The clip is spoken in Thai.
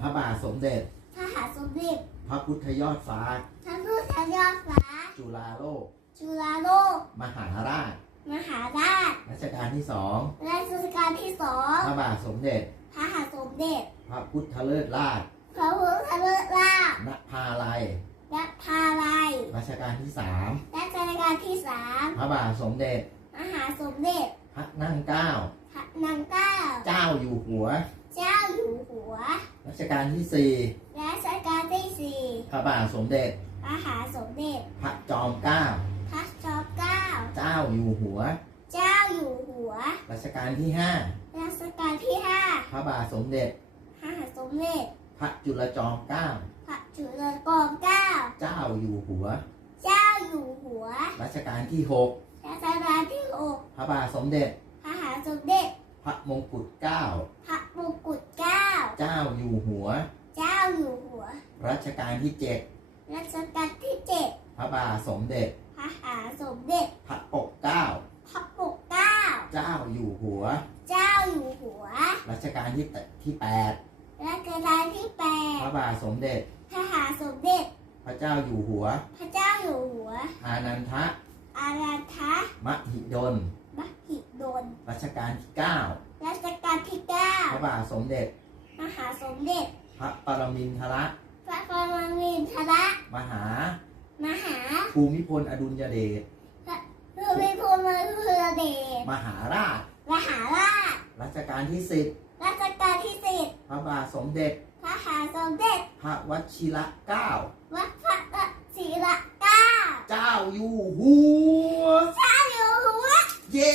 พระบาทสมเด็จ พระหาสมเด็จ พระพุทธยอดฟ้า พระพุทธยอดฟ้า จุฬาโลก จุฬาโลก มหาราช มหาราช รัชกาลที่สองรัชกาลที่สองพระบาทสมเด็จ พระหาสมเด็จ พระพุทธเลิศราช พระพุทธเลิศล่าชนภาลัยและพาลัย รัชกาลที่สามรัชกาลที่สามพระบาทสมเด็จ มหาสมเด็จ พระนั่งเกล้าพระนางเก้า เจ้าอยู่หัวเจ้าอยู่หัว รัชกาลที่สี่รัชกาลที่สี่พระบาทสมเด็จมหาสมเด็จ พระจอมเกล้าพระจอมเกล้าเจ้าอยู่หัว เจ้าอยู่หัว รัชกาลที่ห้ารัชกาลที่ห้าพระบาทสมเด็จมหาสมเด็จ พระจุลจอมเกล้าพระจุลจอมเกล้าเจ้าอยู่หัว เจ้าอยู่หัว รัชกาลที่หกรัชกาลที่หกพระบาทสมเด็จมหาสมเด็จ พระมงกุฎเกล้าพระมงกุฎเกล้า เจ้าอยู่หัว เจ้าอยู่หัว รัชกาลที่เจ็ดรัชกาลที่เจ็ดพระบาทสมเด็จพระหาสมเด็จพระปกเกล้าพระปกเกล้าเจ้าอยู่หัว เจ้าอยู่หัว รัชกาลที่แปดที่แปดรัชกาลที่แปดพระบาทสมเด็จพระหาสมเด็จ พระเจ้าอยู่หัว พระเจ้าอยู่หัว อานันทะ อารันทะมหิดลมหิดลรัชกาลที่เก้ารัชกาลที่เก้าพระบาทสมเด็จมหา สมเด็จ พระปรมินทรพระปรมินทรมหา มหาภูมิพลอดุลยเดชภูมิพลอดุลยเดชมหาราช มหาราช รัชกาลที่สิบรัชกาลที่สิบพระบาทสมเด็จ พระหาสมเด็จ พระวชิระเกล้าวัดพระศรีละเก้าเจ้าอยู่หัว เจ้าอยู่หัว เย้